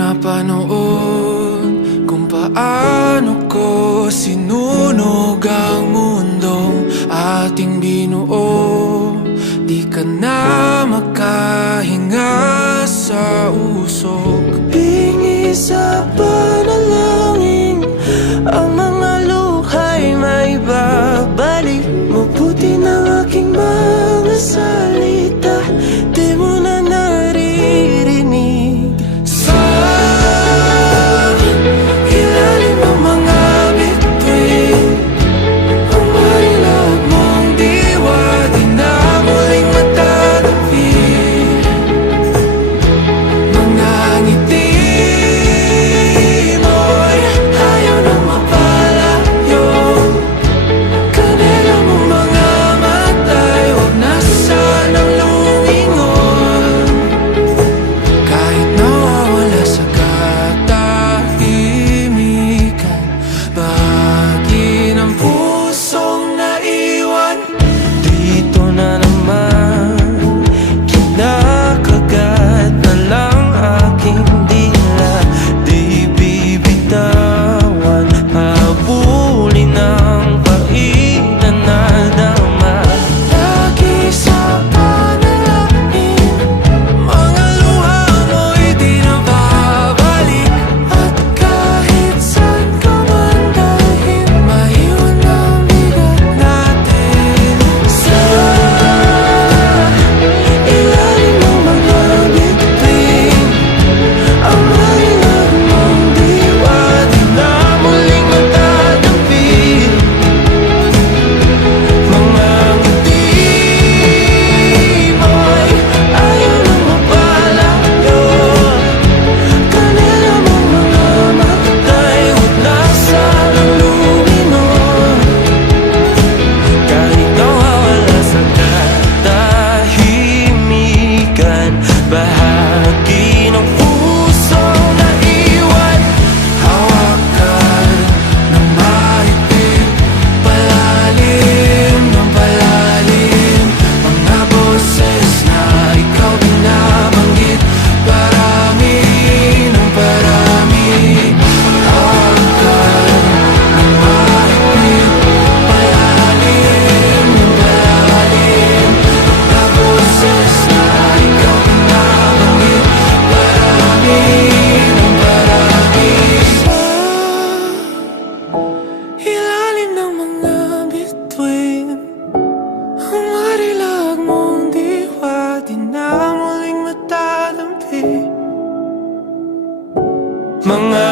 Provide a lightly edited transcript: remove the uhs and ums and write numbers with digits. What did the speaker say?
napanood kung paano ko sinunog ang mundong ating binuo. Di ka na makahinga sa usok. Bingi sa panalangin, ang mga luha'y may babalik. Mabuti ng aking mga salita, di mo na naririnig. Sa ilalim ng mga bituin, ang marilag mong diwa di na muling matatabi. Mga ngiti mo'y ayaw nang mapalayo. Kanila mong mga matay, huwag na sanang lumingon. Kahit nawawala sa katahimikan, bahagi ng pusong naiwan. Dito na naman, kinakagat na lang aking dila. Di bibitawan, habulin ang kainan na dama. Lagi sa panalangin, mga luha mo'y di na babalik. At kahit saan ka man dalhin, maiwan ang bigat natin. Sa ilalim ng mga bituin, Ang marilag mong diwa di na muling matatabi. Mga ngiti mo'y ayaw nang mapalayo. Kanila mong mga matay, huwag na sanang lumingon. Kahit nawawala sa katahimikan, bahagi ng puso na iwan. hawakan ng mahigpit, palalim ng palalim. Mga boses na ikaw binabanggit, parami ng parami. Hawakan ng mahigpit, palalim ng palalim. Mga boses na ikaw binabanggit, parami ng parami. Sa ilalim ng mga bituin, ang marilag mong diwa di na muling matatampi. Mga